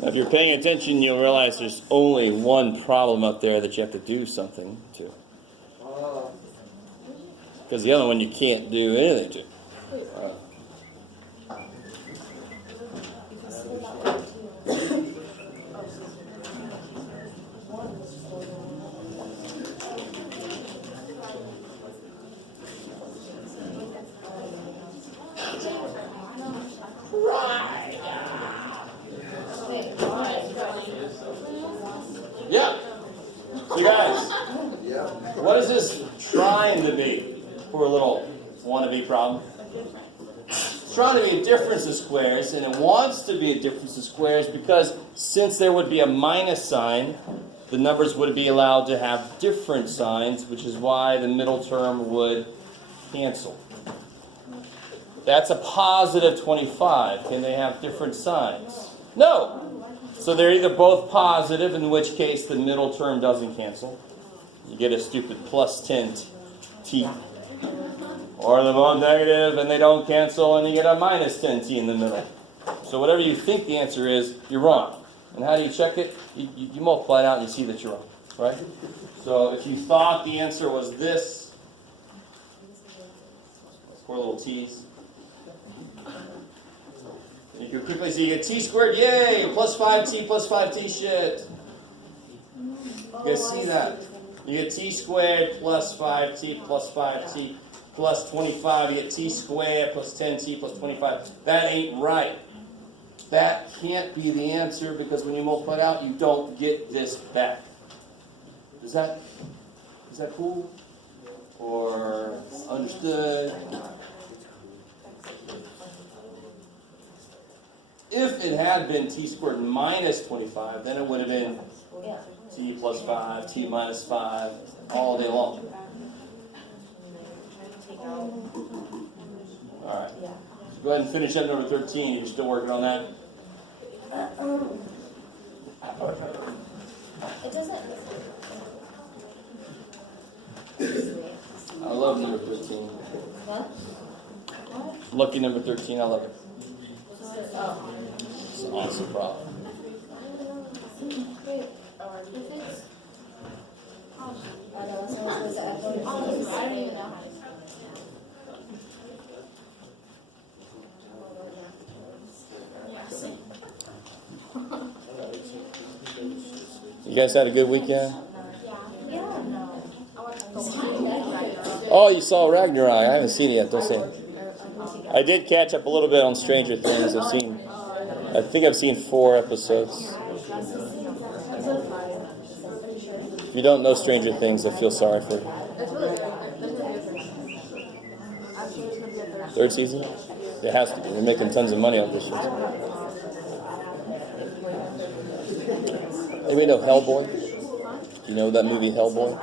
Now, if you're paying attention, you'll realize there's only one problem up there that you have to do something to. Because the other one you can't do anything to. Yeah. So guys, what is this trying to be? Poor little wannabe problem. It's trying to be a difference of squares, and it wants to be a difference of squares because since there would be a minus sign, the numbers would be allowed to have different signs, which is why the middle term would cancel. That's a positive 25. Can they have different signs? No. So they're either both positive, in which case the middle term doesn't cancel. You get a stupid plus 10t. Or they're both negative and they don't cancel and you get a minus 10t in the middle. So whatever you think the answer is, you're wrong. And how do you check it? You multiply it out and you see that you're wrong. Right? So if you thought the answer was this, four little t's. You can quickly see you get t squared, yay! Plus 5t plus 5t shit. You guys see that? You get t squared plus 5t plus 5t plus 25. You get t squared plus 10t plus 25. That ain't right. That can't be the answer because when you multiply it out, you don't get this back. Is that cool? Or understood? If it had been t squared minus 25, then it would have been t plus 5, t minus 5, all day long. All right. So go ahead and finish up number 13. You're still working on that? It doesn't. I love number 13. What? Lucky number 13, I love it. It's an awesome problem. Wait, if it's... I know, so it's I don't even know how to... You guys had a good weekend? Yeah, no. Oh, you saw Ragnarok. I haven't seen it yet. Don't say it. I did catch up a little bit on Stranger Things. I think I've seen 4 episodes. If you don't know Stranger Things, I feel sorry for you. 3rd season? It has to be. They're making tons of money on this shit. Anybody know Hellboy? Do you know that movie Hellboy?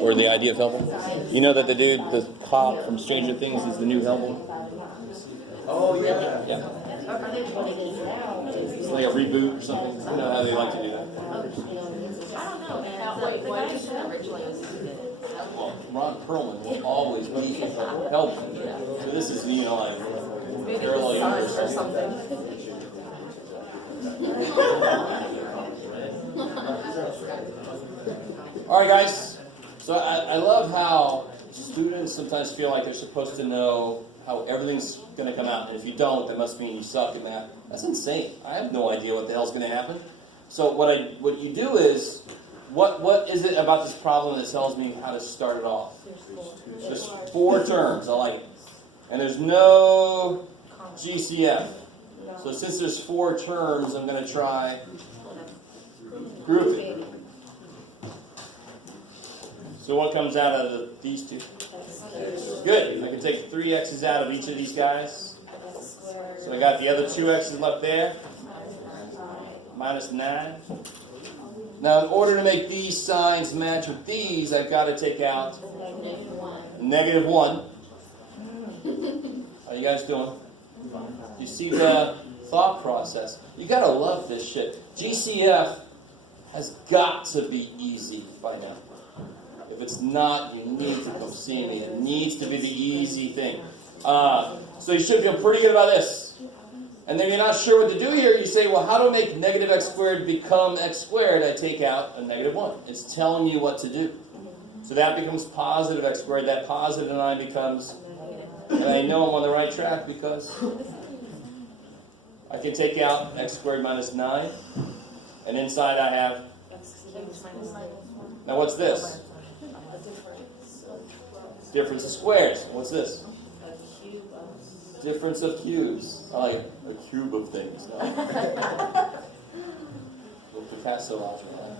Or the idea of Hellboy? You know that the dude, the cop from Stranger Things is the new Hellboy? Oh, yeah. Yeah. It's like a reboot or something. You know how they like to do that. Well, Ron Perlman will always be Hellboy. So this is, like parallel universe or something. All right, guys. So I love how students sometimes feel like they're supposed to know how everything's going to come out. And if you don't, that must mean you suck at math. That's insane. I have no idea what the hell's going to happen. So what you do is, what is it about this problem that tells me how to start it off? There's 4 terms. I like it. And there's no GCF. So since there's 4 terms, I'm going to try grouping. So what comes out of these 2? Good. I can take 3 x's out of each of these guys. So I got the other 2 x's left there. Minus 9. Now, in order to make these signs match with these, I've got to take out negative 1. How you guys doing? You see the thought process? You got to love this shit. GCF has got to be easy by now. If If it's not, you need to come see me. It needs to be the easy thing. So you should feel pretty good about this. And then you're not sure what to do here. You say, well, how do I make negative x squared become x squared? I take out a negative 1. It's telling you what to do. So that becomes positive x squared. That positive 9 becomes, and I know I'm on the right track because I can take out x squared minus 9. And inside I have, now what's this? Difference of squares. What's this? Difference of cubes. I like it. A cube of things. No. Well, Picasso algebra.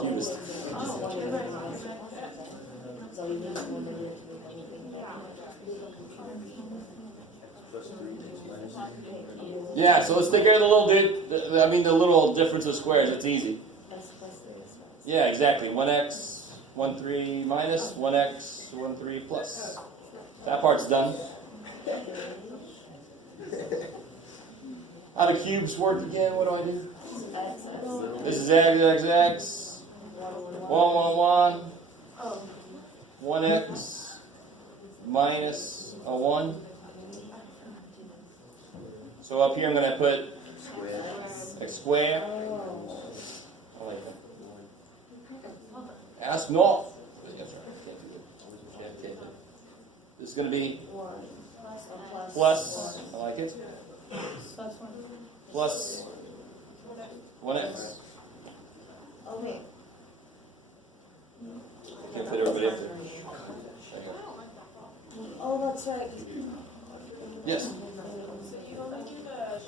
Cubist. Yeah, so let's take care of the little the little difference of squares. It's easy. Yeah, exactly. 1x, 1, 3 minus, 1x, 1, 3 plus. That part's done. How do cubes work again? What do I do? This is x, 1, 1, 1. 1x minus a 1. So up here I'm going to put x squared. I like that. Ask not. This is going to be plus, I like it, plus 1x. Okay. Can't fit everybody up there. Oh, that's right. Yes. So you don't do the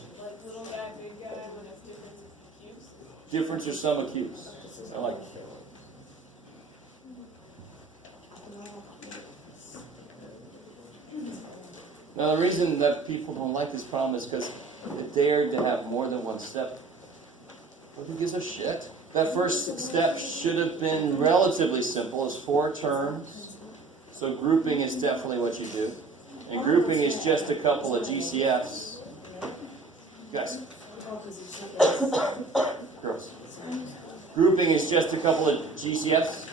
little guy, big guy when it's difference of cubes? Difference or sum of cubes. I like it. Now the reason that people don't like this problem is because they dared to have more than one step. Well, who gives a shit? That first step should have been relatively simple. It's 4 terms. So grouping is definitely what you do. And grouping is just a couple of GCFs. Guys. Girls. Grouping is just a couple of GCFs.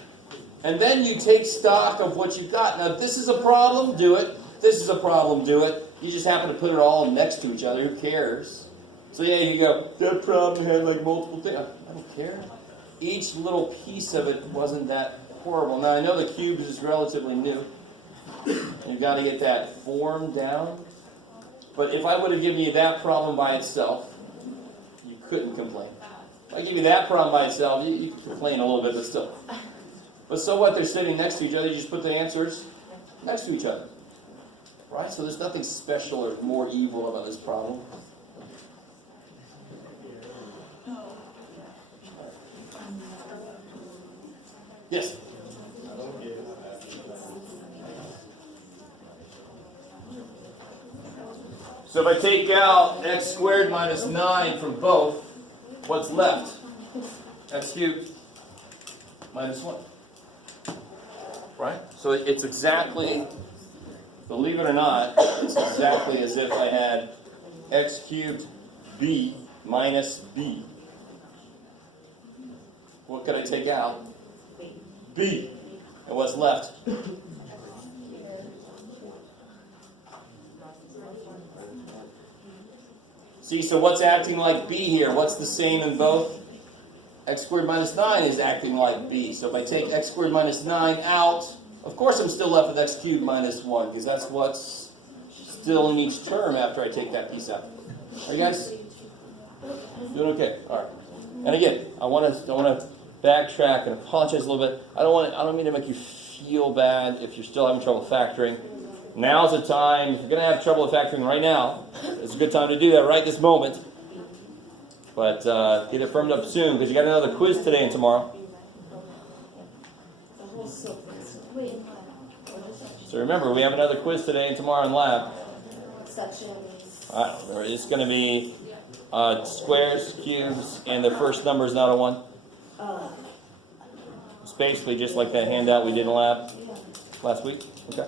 And then you take stock of what you've got. Now, if this is a problem, do it. This is a problem, do it. You just happen to put it all next to each other. Who cares? So yeah, you go, that problem had like multiple things. I don't care. Each little piece of it wasn't that horrible. Now, I know the cubes is relatively new. You've got to get that form down. But if I would have given you that problem by itself, you couldn't complain. If I give you that problem by itself, you could complain a little bit, but still. But so what? They're sitting next to each other. You just put the answers next to each other. Right? So there's nothing special or more evil about this problem. Yes? So if I take out x squared minus 9 from both, what's left? X cubed minus 1. Right? So it's exactly, believe it or not, it's exactly as if I had x cubed b minus b. What could I take out? B. And what's left? See, so what's acting like b here? What's the same in both? X squared minus 9 is acting like b. So if I take x squared minus 9 out, of course I'm still left with x cubed minus 1, because that's what's still in each term after I take that piece out. Are you guys doing okay? All right. And again, I want to backtrack and apologize a little bit. I don't mean to make you feel bad if you're still having trouble factoring. Now's the time. If you're going to have trouble factoring right now, it's a good time to do that right this moment. But get it firmed up soon, because you got another quiz today and tomorrow. So remember, we have another quiz today and tomorrow in lab. Sections. It's going to be squares, cubes, and the first number is not a 1. It's basically just like that handout we did in lab last week. Okay.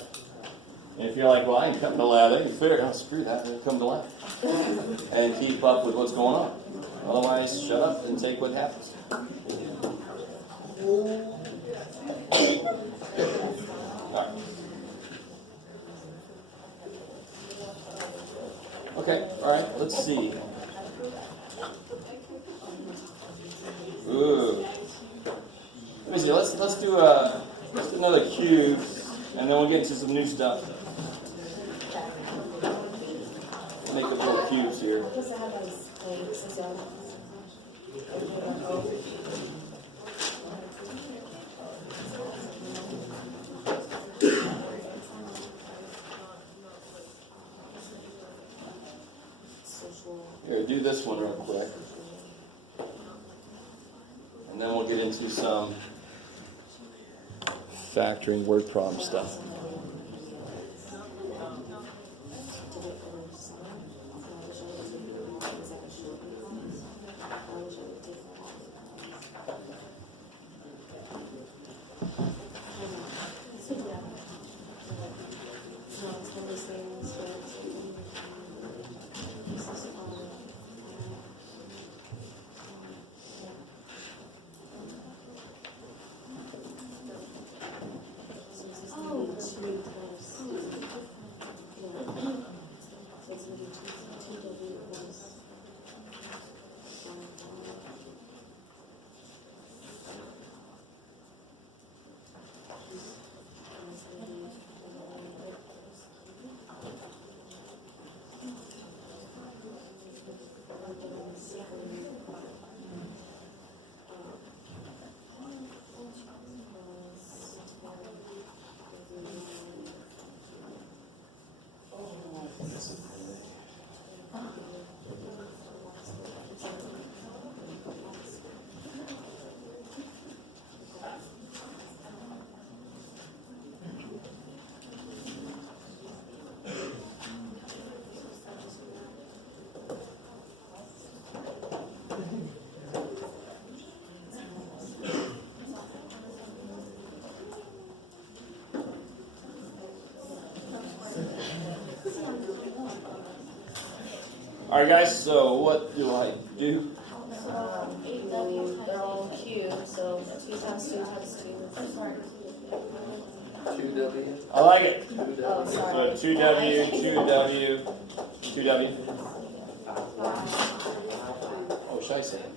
And if you're like, well, I ain't coming to lab, I ain't fair. Oh, screw that. I'm going to come to lab and keep up with what's going on. Otherwise, shut up and take what happens. Alright. Okay, alright, let's see. Ooh. Let me see, let's do another cube, and then we'll get into some new stuff. Make up little cubes here. Because I have those plates, so. Here, do this one real quick. And then we'll get into some factoring word problem stuff. Alright guys, so what do I do? They're all cubed, so 2 times 2 times 2. 2W. I like it. 2W. Oh, sorry. So 2W, 2W, 2W. Oh, should I say it?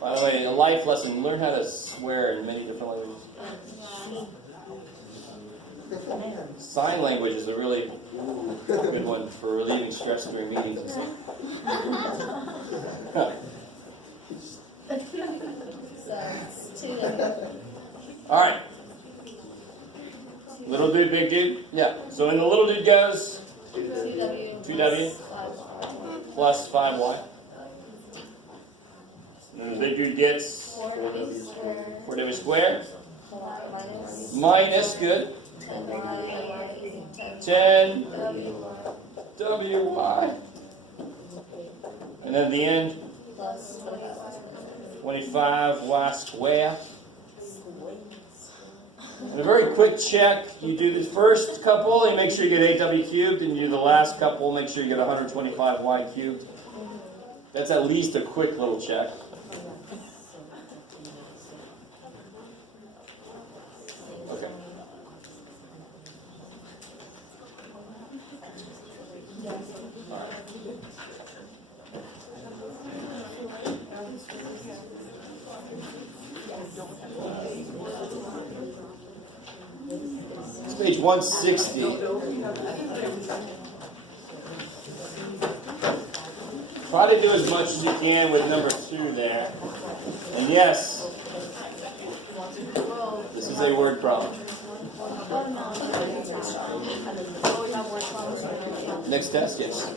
By the way, a life lesson, learn how to swear in many different languages. Sign language is a really good one for relieving stress during meetings and stuff. So it's 2W. Alright. Little dude, big dude? Yeah. So when the little dude goes 2W. 2W. 5Y. Plus 5y. And then the big dude gets 4W squared. 4w squared. Minus Minus, good. 10y. 10 W. wy. And then at the end, Plus 25y squared. And a very quick check. You do the first couple, you make sure you get 8w cubed, and you do the last couple, make sure you get 125y cubed. That's at least a quick little check. Okay. It's page 160. Try to do as much as you can with number 2 there. And yes, this is a word problem. Next test, yes.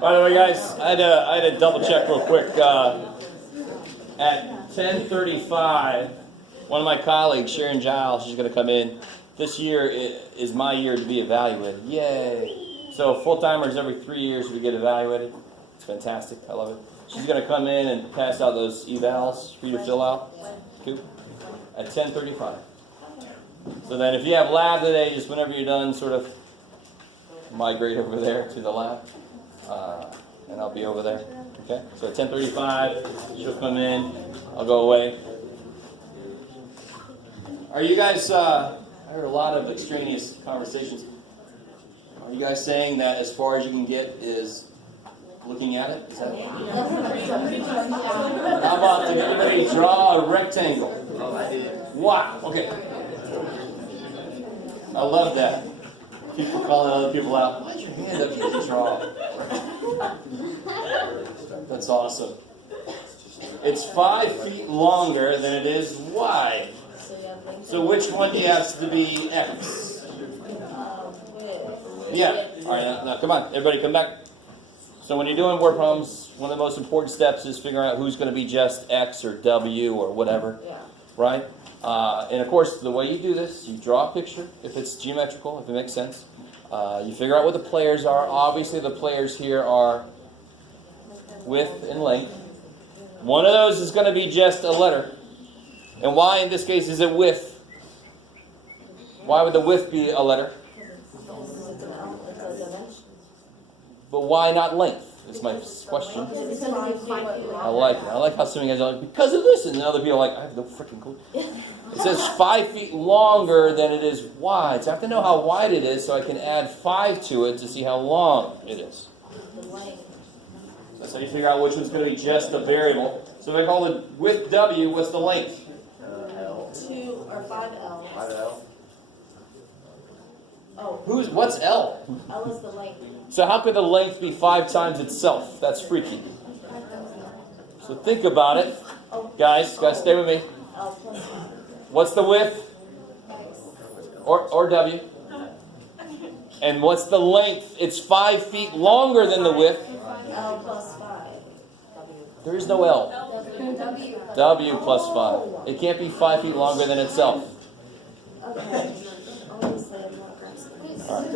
By the way, guys, I had to double check real quick. At 10:35, one of my colleagues, Sharon Giles, she's going to come in. This year is my year to be evaluated. Yay! So full-timers every 3 years we get evaluated. It's fantastic. I love it. She's going to come in and pass out those evals for you to fill out. Cool. At 10:35. So then if you have lab today, just whenever you're done, sort of migrate over there to the lab. And I'll be over there. Okay? So at 10:35, she'll come in. I'll go away. Are you guys, I heard a lot of extraneous conversations. Are you guys saying that as far as you can get is looking at it? Is that How about did everybody draw a rectangle? Wow. Okay. I love that. People calling other people out. Put your hand up, you can draw. That's awesome. It's 5 feet longer than it is wide. So which one do you have to be X? Yeah. All right, now come on. Everybody come back. So when you're doing word problems, one of the most important steps is figuring out who's going to be just X or W or whatever. Right? And of course, the way you do this, you draw a picture, if it's geometrical, if it makes sense. You figure out what the players are. Obviously, the players here are width and length. One of those is going to be just a letter. And why, in this case, is it width? Why would the width be a letter? But why not length? Is my question. I like it. I like how some of you guys are like, because of this, and other people are like, I have no freaking clue. It says 5 feet longer than it is wide. So I have to know how wide it is so I can add 5 to it to see how long it is. That's how you figure out which one's going to be just a variable. So if I call the width W, what's the length? L. 2 or 5 L. 5L. Oh, What's L? L is the length. So how could the length be 5 times itself? That's freaky. So think about it. Guys, stay with me. L plus 5. What's the width? Or W? And what's the length? It's 5 feet longer than the width. L plus 5. There is no L. W. W plus 5. It can't be 5 feet longer than itself. Okay. Obviously, I'm not grasping. All right.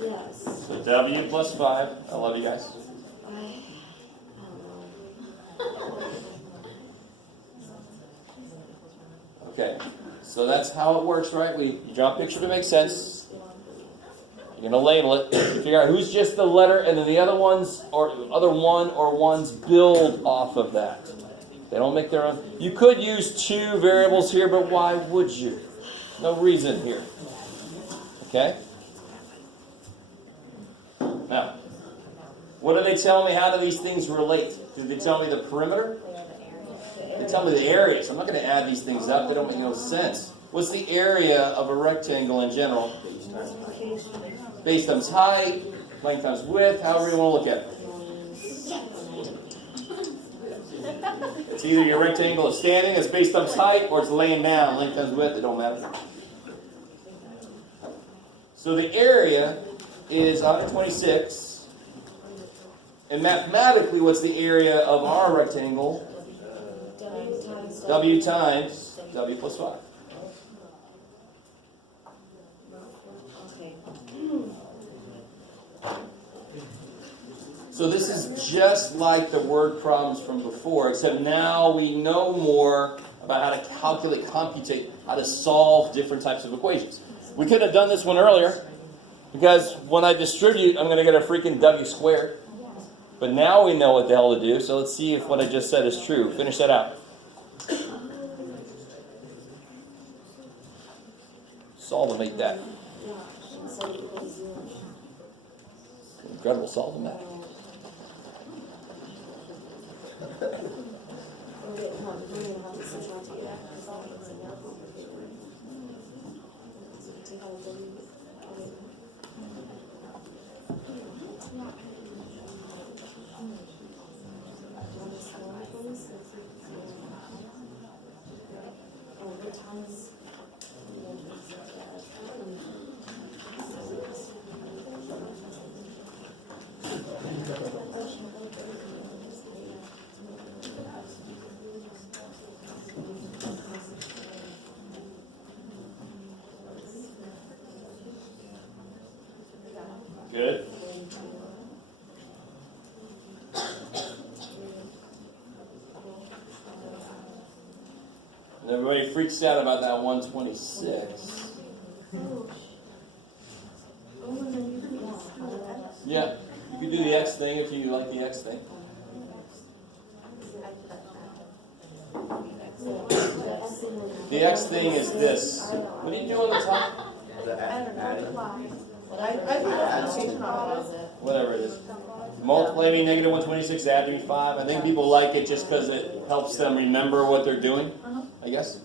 Yes. So W plus 5. I love you guys. I don't know. Okay. So that's how it works, right? You draw a picture to make sense. You're going to label it. You figure out who's just the letter, and then the other ones, or other one or ones build off of that. They don't make their own. You could use 2 variables here, but why would you? No reason here. Okay? Now, what do they tell me? How do these things relate? Do they tell me the perimeter? They tell me the area. So I'm not going to add these things up. They don't make no sense. What's the area of a rectangle in general? Base times height, length times width, however you want to look at it. It's either your rectangle is standing, it's base times height, or it's laying down, length times width, it don't matter. So the area is 126. And mathematically, what's the area of our rectangle? W times W plus 5. So this is just like the word problems from before, except now we know more about how to calculate, computate, how to solve different types of equations. We could have done this one earlier. Because when I distribute, I'm going to get a freaking W squared. But now we know what the hell to do, so let's see if what I just said is true. Finish that out. Solvimate that. Incredible solvimate. Good. And everybody freaks out about that 126. Yeah, you can do the X thing if you like the X thing. The X thing is this. What do you do on the top? Whatever it is. Multiply me negative 126, add to me 5. I think people like it just because it helps them remember what they're doing, I guess.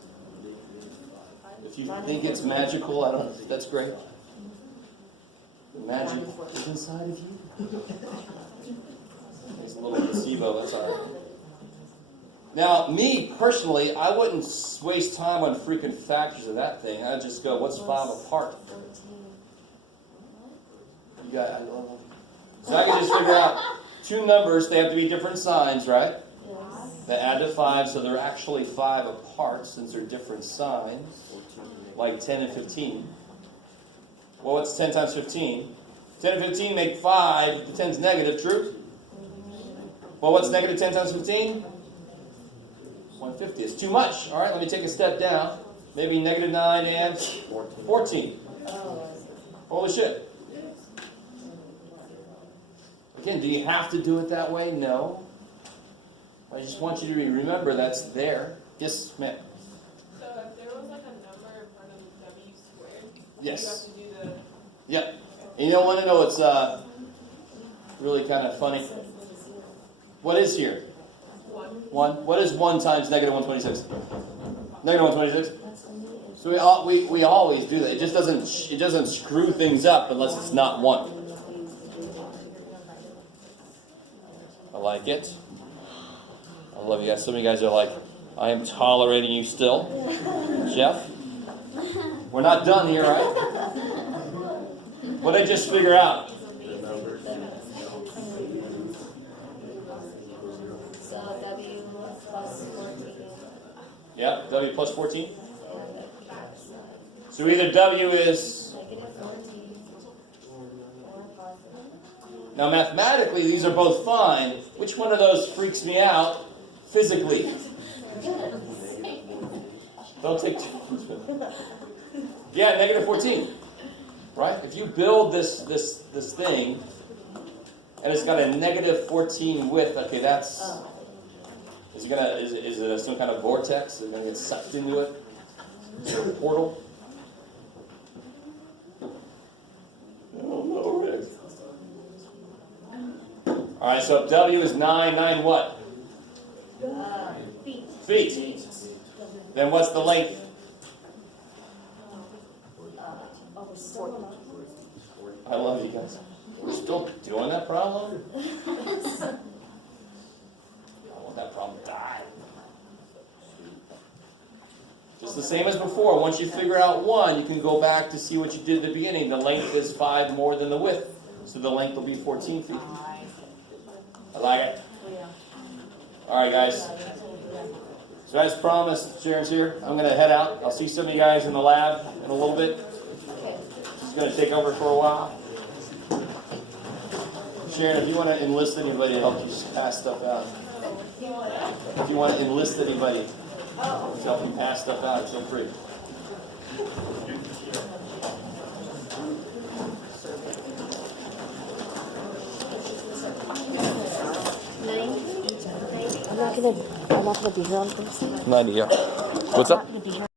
If you think it's magical, I don't. That's great. The magic is inside of you. It's a little placebo, that's all right. Now, me, personally, I wouldn't waste time on freaking factors of that thing. I'd just go, what's 5 apart? You got, so I can just figure out two numbers, they have to be different signs, right? They add to 5, so they're actually 5 apart since they're different signs, like 10 and 15. Well, what's 10 times 15? 10 and 15 make 5, the 10's negative, true? Well, what's negative 10 times 15? 150. It's too much. All right, let me take a step down. Maybe negative 9 and 14. Holy shit. Again, do you have to do it that way? No. I just want you to remember that's there. Yes, ma'am. So if there was like a number in front of the W squared, Yes. you have to do the... Yep. And you don't want to know what's really kind of funny? What is here? 1. What is 1 times negative 126? Negative 126? So we always do that. It just doesn't screw things up unless it's not 1. I like it. I love you guys. So many guys are like, I am tolerating you still. Jeff? We're not done here, right? What did I just figure out? So W plus 14. Yeah, W plus 14. So either W is... Negative 14. Or positive. Now mathematically, these are both fine. Which one of those freaks me out physically? Don't take too much. Yeah, negative 14. Right? If you build this thing, and it's got a negative 14 width, okay, that's... Is it some kind of vortex? Is it going to get sucked into it? Is it a portal? I don't know, Rick. All right, so if W is 9 what? Feet. Then what's the length? I love you guys. We're still doing that problem? I want that problem to die. Just the same as before. Once you figure out 1, you can go back to see what you did at the beginning. The length is 5 more than the width. So the length will be 14 feet. I like it. All right, guys. So as promised, Sharon's here. I'm going to head out. I'll see some of you guys in the lab in a little bit. She's going to take over for a while. Sharon, if you want to enlist anybody to help you pass stuff out. If you want to enlist anybody to help you pass stuff out, feel free. not gonna be here on Thursday. No idea. What's up? I'm not gonna be here.